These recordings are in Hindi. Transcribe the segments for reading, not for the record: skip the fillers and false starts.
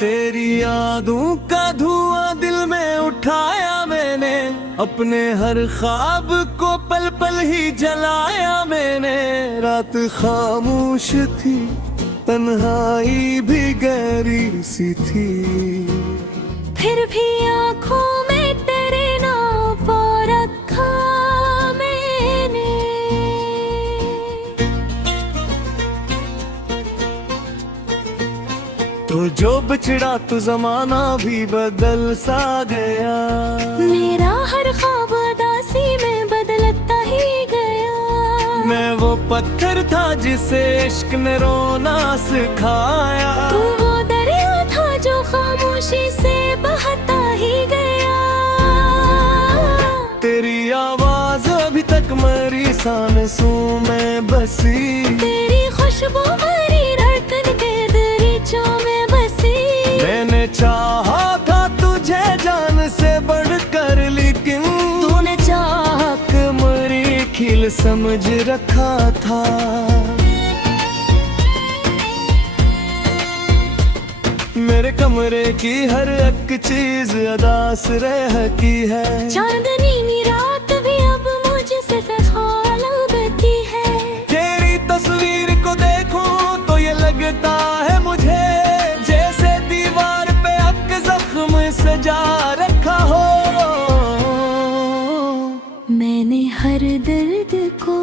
तेरी यादों का धुआं दिल में उठाया मैंने, अपने हर ख्वाब को पल पल ही जलाया मैंने। रात खामोश थी, तन्हाई भी गहरी सी थी, फिर भी आँखों में तेरे नाम पर रखा मैंने। तो जो बिछड़ा तो जमाना भी बदल सा गया। मेरा हर ख्वाब उदासी में बदलता ही गया। मैं वो पत्थर था जिसे इश्क ने रोना सिखाया। तू वो दरिया था जो खामोशी से बहता ही गया। तेरी आवाज अभी तक मेरी सांसों में बसी, तेरी खुशबू मेरी धड़कन के दरीचों में बसी। मैंने चाहा था तुझे जान से बढ़कर, लेकिन तूने चाह के मेरी खिल समझ रखा था। मेरे कमरे की हर एक चीज अदास रहती है। चांदनी रात भी अब मुझसे ख्यालती है। तेरी तस्वीर को देखूं तो ये लगता है मुझे जैसे दीवार पे अब जख्म सजा रखा हो। मैंने हर दर्द को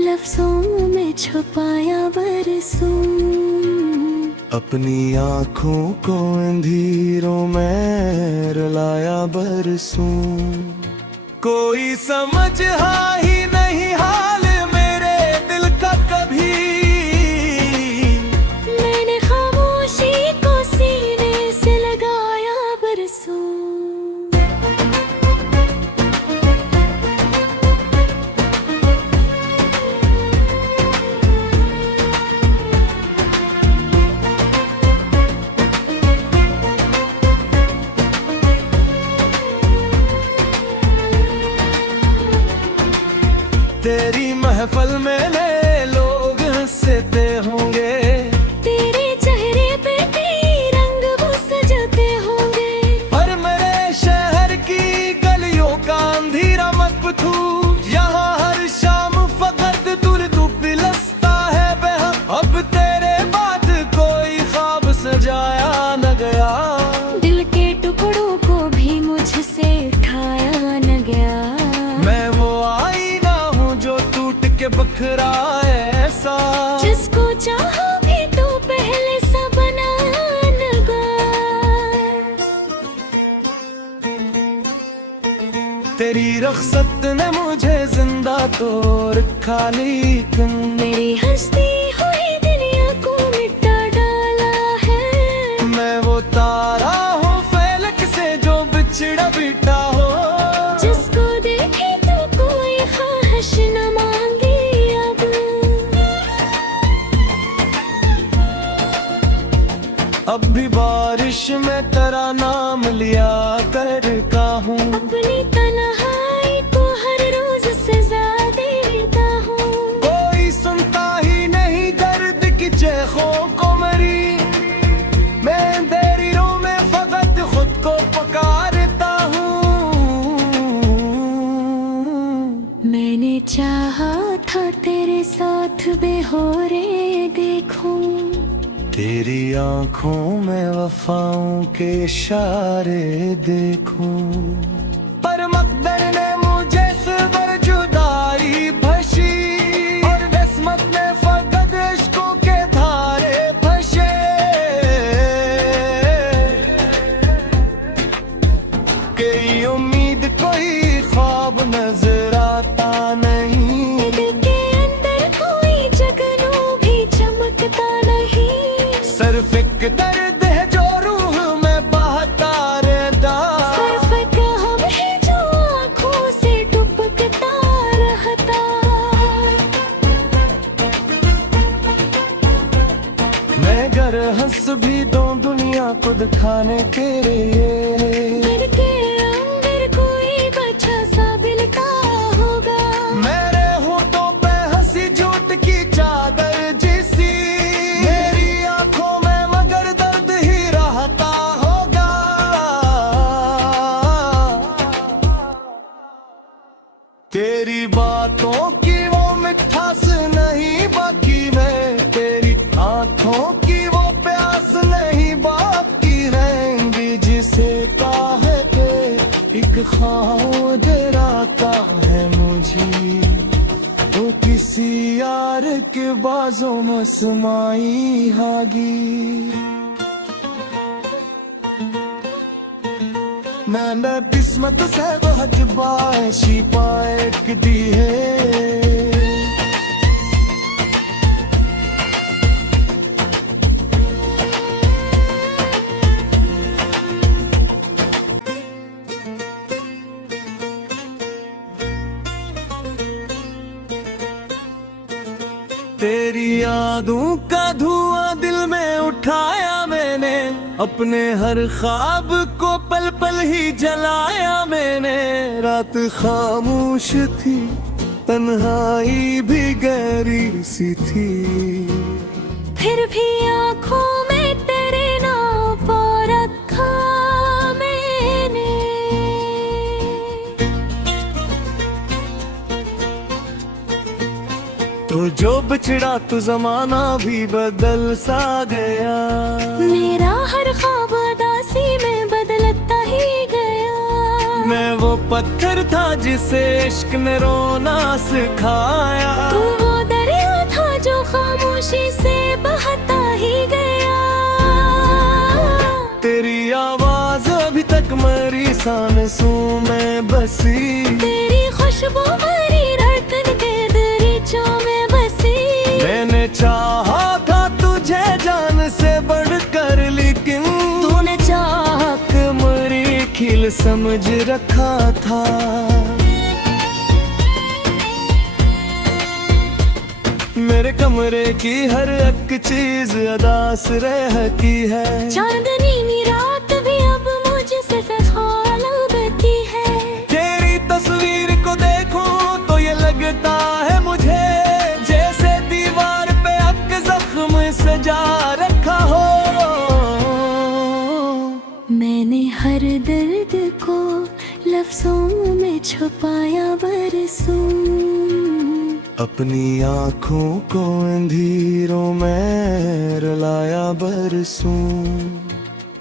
लफ्जों में छुपाया बरसों। अपनी आँखों को अंधेरों में रुलाया बरसों। कोई समझ ही नहीं हाल मेरे दिल का कभी। मैंने खामोशी को सीने से लगाया बरसों। तेरी महफल में लोग हंसते होंगे। तेरे चेहरे पे रंग वो सजाते होंगे। पर मेरे शहर की गलियों का अंधेरा मत तू। यहाँ हर शाम फकत दूर तू पिलसता है बेहद। अब तेरे बाद कोई ख्वाब सजाया न गया। दिल के टुकड़ों को भी मुझसे उठाया न गया। मैं वो आईना हूँ जो टूट के बखरा ऐसा, जिसको चाहो भी तो पहले सा बना लगा। तेरी रख्सत ने मुझे जिंदा तो रखा, लेकिन मेरी हंसती हुई दुनिया को मिटा डाला है। मैं वो तारा हूँ फलक से जो बिछड़ा बिटा हो। जिसको देखे तो कोई ख्वाहिश न मांगे अब भी बारिश में तेरा नाम लिया करता हूँ। अपनी तन्हाई को हर रोज सजा देता हूँ। कोई सुनता ही नहीं दर्द की चेखों को मेरी। मैं अंधेरों में फकत खुद को पुकारता हूँ। मैंने चाहा था तेरे साथ बेहोरे देखूं। तेरी आँखों में वफाओं के इशारे देखूं। पर मकदर ने मुझे सबर जुदाई भसी, और किस्मत में फकत इश्कों के धारे फंसे। कोई उम्मीद कोई ख्वाब नजर आता नहीं। दिल के अंदर कोई जगनू भी चमकता नहीं। सिर्फ एक दर्द है जो रूह में बहता रहता। सिर्फ एक हम है जो आँखों से टपकता रहता। मैं घर हंस भी दूं दुनिया को दिखाने के लिए। दिल के अंदर कोई बच्चा सा बिलता होगा। मेरे होठों पे हंसी झूठ की चादर जैसी। मेरी आंखों में मगर दर्द ही रहता बातों की वो मिठास नहीं बाकी मैं, तेरी आंखों की वो प्यास नहीं बाकी रहेंगी, जिसे काहे के एक ख्वाब डराता है मुझे, तो किसी यार के बाजों में समाई हागी। मैंने किस्मत से बहुत बाशी पाएक दी है, तेरी यादों का धुआं दिल में उठाया मैंने, अपने हर ख्वाब को पल पल ही जलाया मैंने। रात खामोश थी, तन्हाई भी गहरी सी थी, फिर भी आँखों में तेरे नाम पर रखा मैंने। तो जो बिछड़ा तो जमाना भी बदल सा गया, मेरा हर ख्वाब उदासी में बदलता ही गया। मैं वो पत्थर था जिसे इश्क ने रोना सिखाया, तू वो दरिया था जो खामोशी से बहता ही गया। तेरी आवाज अभी तक मेरी सांसों में बसी, तेरी खुशबू मेरी धड़कन के दरीचों में बसी। मैंने चाहा था तुझे जान से बढ़कर, लेकिन तूने चाहा कि मेरी खिल समझ रखा था। मेरे कमरे की हर एक चीज अदास रहती है, चांदनी नी रात भी अब मुझसे सफाल लगती है। तेरी तस्वीर को देखूं तो ये लगता है मुझे, जैसे दीवार पे आपके जख्म सजा रखा हो। मैंने हर दर्द को लफ्जों में छुपाया बरसों, अपनी आँखों को अंधेरों में रुलाया बरसों।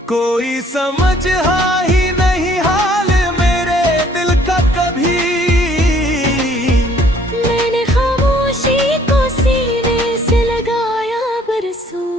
कोई समझ ही नहीं हाल मेरे दिल का कभी, मैंने खामोशी को सीने से लगाया बरसों।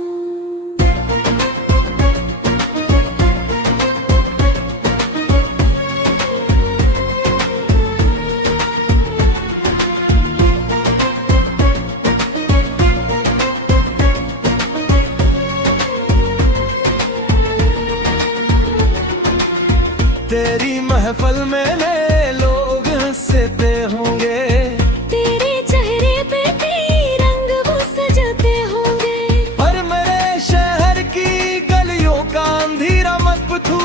तेरी महफल में नए लोग हंसते होंगे, तेरे चेहरे पे रंग वो सजाते होंगे। पर मेरे शहर की गलियों का अंधेरा मत पुछू,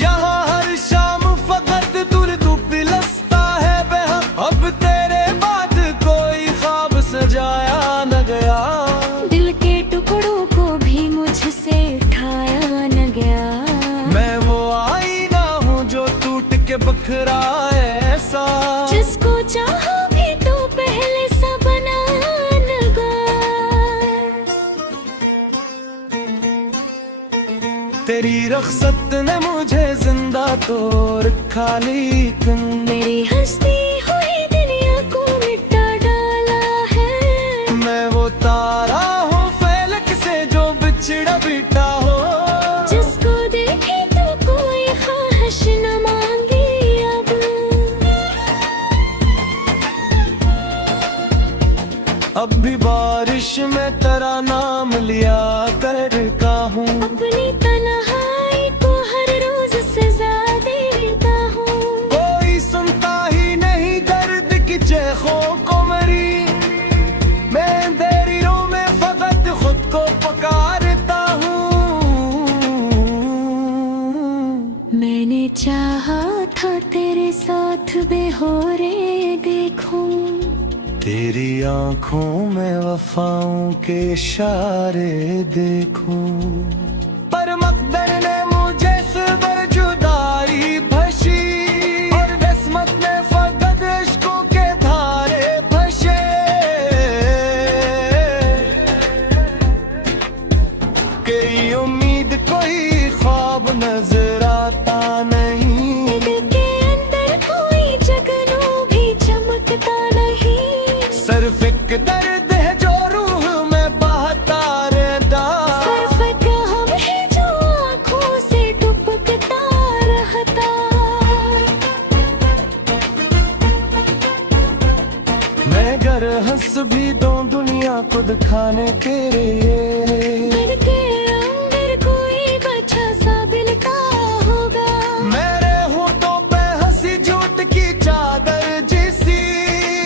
यहाँ हर शाम फकत दूर तू पिलसता है बेहद। अब तेरे बाद कोई ख्वाब सजाया न गया, दिल के टुकड़ों को भी मुझसे उठाया न गया। मैं वो आईना हूँ जो टूट के बखरा ऐसा, जिसको चाहा भी तो पहले सा बना लगा। तेरी रख्सत ने मुझे जिंदा तो रखा, लेकिन मेरी हंसती हुई दुनिया को मिटा डाला है। मैं वो तारा हूँ फैलक से जो बिछड़ा बीटा हो, जिसको देखे तो कोई ख्वाहिश न मांगी अब। अब भी बारिश में तेरा नाम लिया करता हूँ, अपनी तन्हाई को हर रोज सजा देता हूँ। कोई सुनता ही नहीं दर्द की चेखों को मरी, मैं देरियों में फकत खुद को पुकारता हूँ। मैंने चाहा था तेरे साथ बेहोरे देखूं, तेरी आँखों में वफाओं के इशारे देखूं, पर मकदर ने मुझे सबर जुदाई भशी, और किस्मत ने फकत इश्कों के धारे सिर्फ एक दर्द है जो रूह में बहता रहता। सिर्फ एक हम है जो आँखों से टपकता रहता। मैं गर हंस भी दूं दुनिया को दिखाने तेरे, दिल के अंदर कोई बच्चा सा बिलता होगा। मेरे होठों पे हंसी झूठ की चादर जैसी,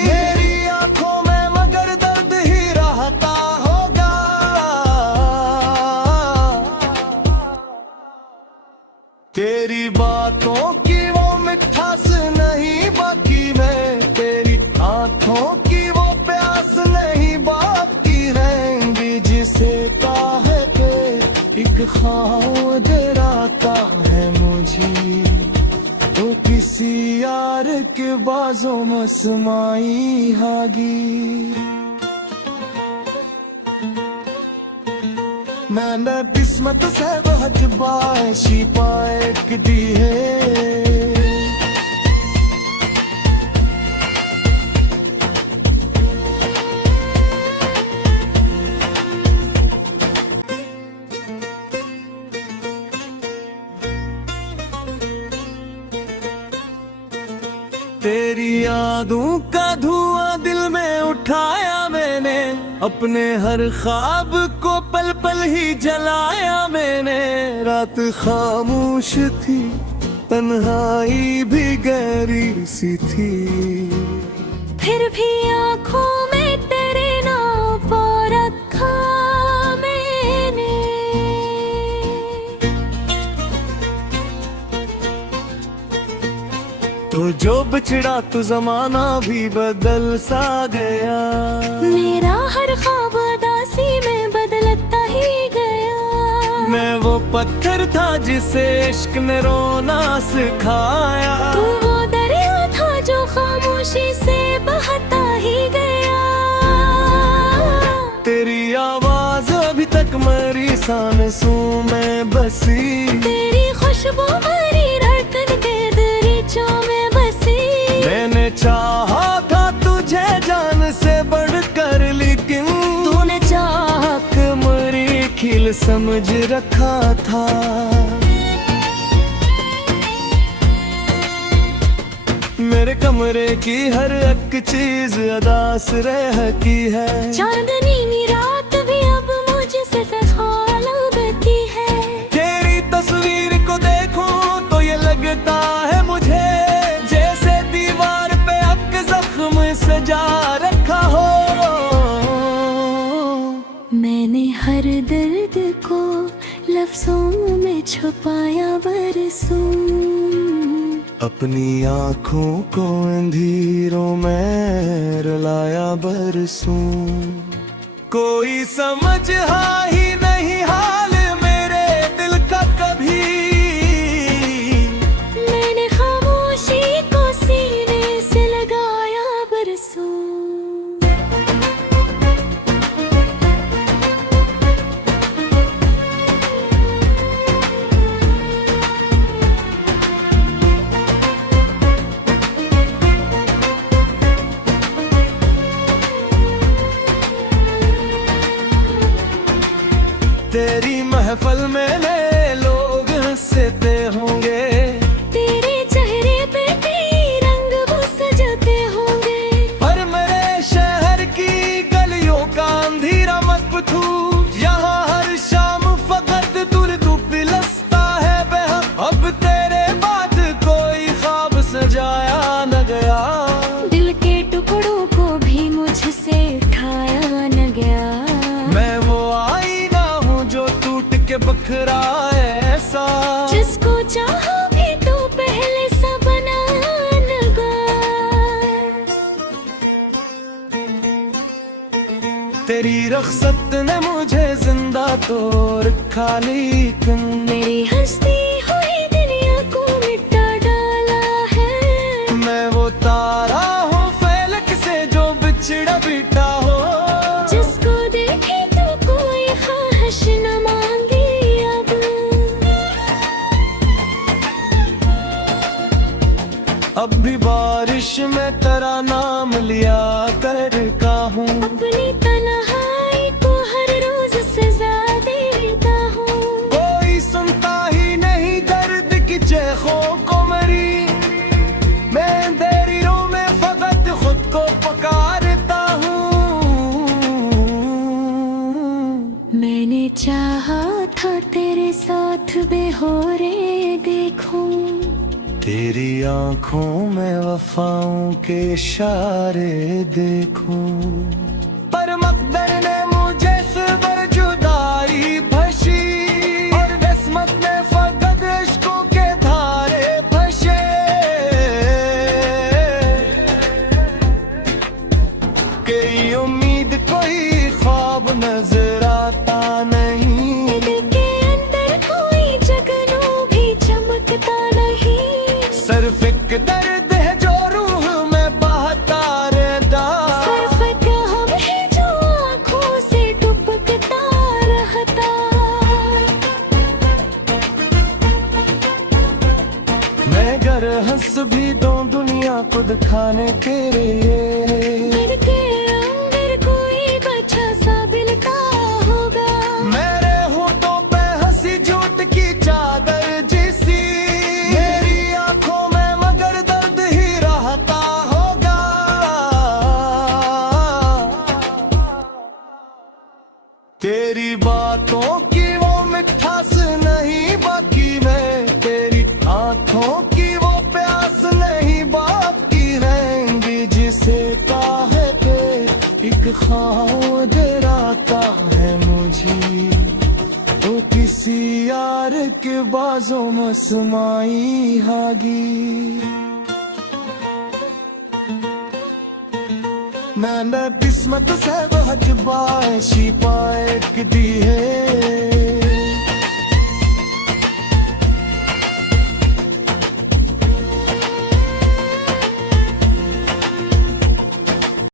मेरी आंखों में मगर दर्द ही रहता होगा। तेरी बातों की वो मिठास नहीं बाकी में, तेरी आंखों की वो प्यास नहीं बाकी रहेंगी, जिसे काहे के एक ख्वाब डराता है मुझे, तो किसी यार के बाजों में समाई हागी। मैंने किस्मत से बहुत बाशी पाए दी है। तेरी यादों का धुआं दिल में उठाया मैंने, अपने हर ख्वाब को पल पल ही जलाया मैंने। रात खामोश थी, तन्हाई भी गहरी सी थी, फिर भी आँखों में तेरे नाम पर रखा मैंने। तो जो बिछड़ा तो जमाना भी बदल सा गया। मेरा हर ख्वाब उदासी में बदलता ही गया। मैं वो पत्थर था जिसे इश्क ने रोना सिखाया। तू वो दरिया था जो खामोशी से बहता ही गया। तेरी आवाज अभी तक मेरी सांसों में बसी, तेरी खुशबू मेरी धड़कन के दरीचों में बसी। मैंने चाहा था तुझे जान से बढ़कर, लेकिन तूने चाह के मेरी खिल समझ रखा था। मेरे कमरे की हर एक चीज अदास रहती है। चांदनी नी रात भी अब मुझसे लगती है। तेरी तस्वीर को देखूं तो ये लगता है मुझे, जैसे दीवार पे अक जख्म सजा रखा हो। मैंने हर दर्द को लफ्जों में छुपाया बरसों, अपनी आँखों को अंधेरों में रुलाया बरसों। कोई समझ ही नहीं हाल मेरे दिल का कभी, मैंने खामोशी को सीने से लगाया बरसों। तेरी महफल में लोग हंसते होंगे, तेरे चेहरे पे रंग वो सजाते होंगे। पर मेरे शहर की गलियों का अंधेरा मत पूछू, यहाँ हर शाम फकत दूर तू पिलसता है बेहद। अब तेरे बाद कोई ख्वाब सजाया न गया, दिल के टुकड़ों को भी मुझसे उठाया न गया। मैं वो आईना हूँ जो टूट के बखरा ऐसा, जिसको चाहा भी तू पहले सा बना लगा। तेरी रख्सत ने मुझे जिंदा तो रखा, लेकिन मेरी हंसती हुई दुनिया को मिटा डाला है। मैं वो तारा हूँ फलक से जो बिछड़ा बीटा हो, जिसको देखे तो कोई ख्वाहिश न मांगे अब। अब भी बारिश में तेरा नाम लिया कर का, हूँ। अपनी तन्हाई को हर रोज सजा देता हूँ। कोई सुनता ही नहीं दर्द की चेखों को मेरी, मैं अंधेरियों में फकत खुद को पुकारता हूँ। मैंने चाहा था तेरे साथ बेहोरे देखूं, तेरी आंखों में वफाओं के इशारे देखूं, पर मकदर ने मुझे सबर जुदाई भशी, और किस्मत ने फकत इश्कों के धारे फंसे। कोई उम्मीद कोई ख्वाब नजर आता नहीं, दिल के अंदर कोई जगनू भी चमकता नहीं। सिर्फ एक दर्द है जो रूह में बहता रहता, सिर्फ एक हम है जो आँखों से टपकता रहता। मैं गर हंस भी दूं दुनिया को दिखाने तेरे, दिल के अंदर कोई बच्चा सा बिलता होगा। मेरे होठों पे हंसी झूठ की चादर जैसी, मेरी आंखों में मगर दर्द ही रहता होगा। तेरी बातों की वो मिठास नहीं बाकी मैं, तेरी आंखों की वो प्यास नहीं बाकी रहेंगी, जिसे काहे पे एक ख्वाब डराता है मुझे, तो किसी यार के बाजों में समाई हागी। मैंने किस्मत से बहुत बाशी पाए दी है,